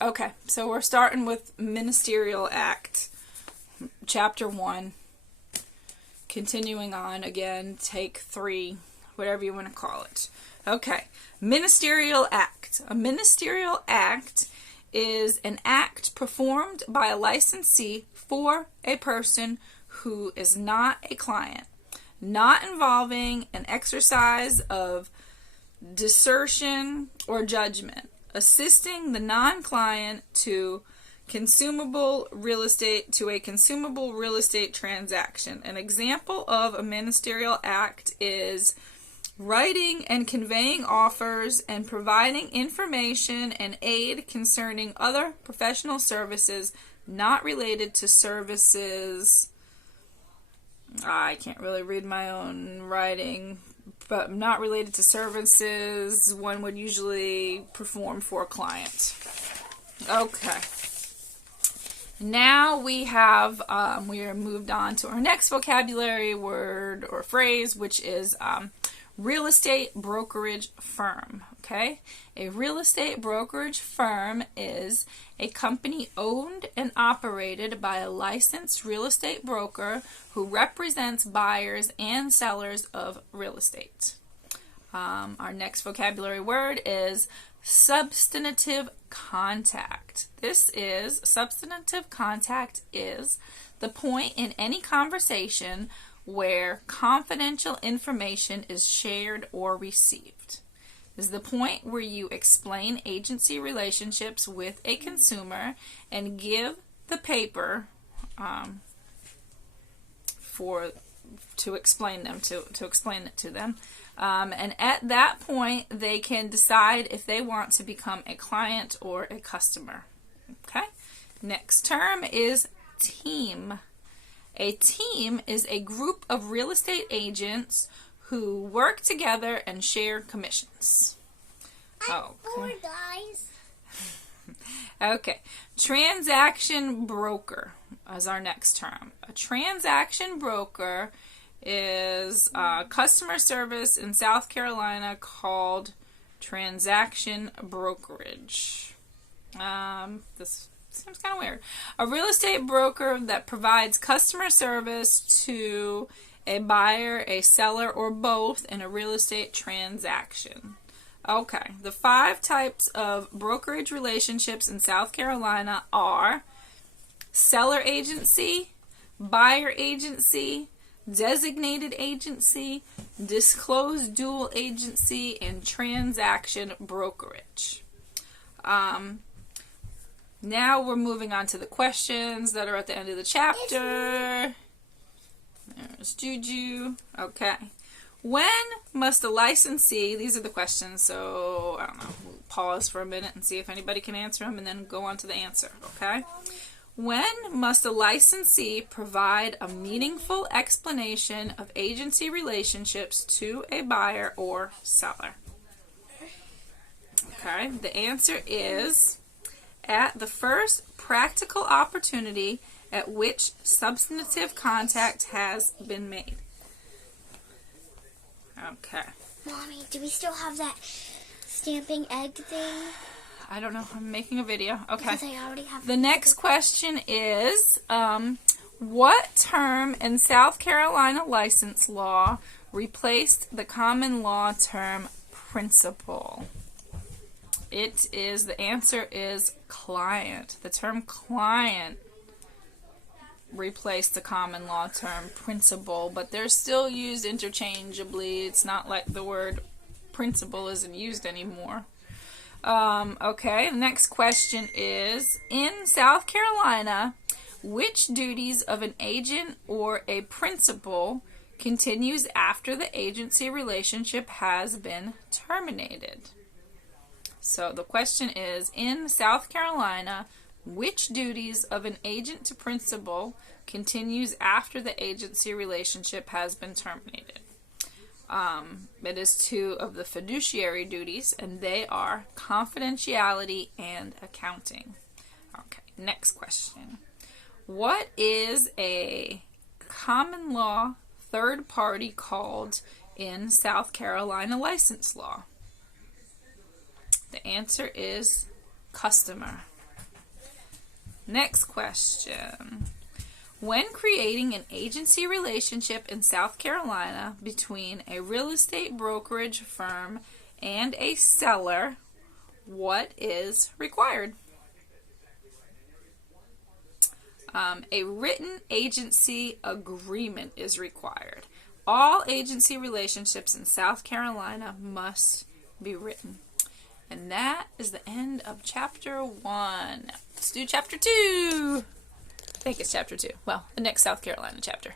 Okay, so we're starting with Ministerial Act, Chapter 1. Continuing on again, take 3, whatever you want to call it. Okay, Ministerial Act. A ministerial act is an act performed by a licensee for a person who is not a client, not involving an exercise of discretion or judgment, assisting the non-client to a consumable real estate transaction. An example of a ministerial act is writing and conveying offers and providing information and aid concerning other professional services not related to services. I can't really read my own writing, but not related to services one would usually perform for a client. Okay. Now we are moved on to our next vocabulary word or phrase, which is real estate brokerage firm. Okay? A real estate brokerage firm is a company owned and operated by a licensed real estate broker who represents buyers and sellers of real estate. Our next vocabulary word is substantive contact. Substantive contact is the point in any conversation where confidential information is shared or received. This is the point where you explain agency relationships with a consumer and give the paper to explain it to them. And at that point, they can decide if they want to become a client or a customer. Okay? Next term is team. A team is a group of real estate agents who work together and share commissions. I'm bored, guys. Okay. Transaction broker is our next term. A transaction broker is customer service in South Carolina called transaction brokerage. This seems kind of weird. A real estate broker that provides customer service to a buyer, a seller, or both in a real estate transaction. Okay, the 5 types of brokerage relationships in South Carolina are seller agency, buyer agency, designated agency, disclosed dual agency, and transaction brokerage. Now we're moving on to the questions that are at the end of the chapter. There's Juju. Okay. When must a licensee, these are the questions, so I don't know, we'll pause for a minute and see if anybody can answer them and then go on to the answer, okay? When must a licensee provide a meaningful explanation of agency relationships to a buyer or seller? Okay, the answer is at the first practical opportunity at which substantive contact has been made. Okay. Mommy, do we still have that stamping egg thing? I don't know. I'm making a video. Okay. Because I already have the next question is, what term in South Carolina license law replaced the common law term principal? The answer is client. The term client replaced the common law term principal, but they're still used interchangeably. It's not like the word principal isn't used anymore. Okay, the next question is, in South Carolina, which duties of an agent or a principal continues after the agency relationship has been terminated? So the question is, in South Carolina, which duties of an agent to principal continues after the agency relationship has been terminated? It is 2 of the fiduciary duties, and they are confidentiality and accounting. Okay, next question. What is a common law third party called in South Carolina license law? The answer is customer. Next question. When creating an agency relationship in South Carolina between a real estate brokerage firm and a seller, what is required? A written agency agreement is required. All agency relationships in South Carolina must be written. And that is the end of chapter 1. Let's do chapter 2. I think it's chapter 2. Well, the next South Carolina chapter.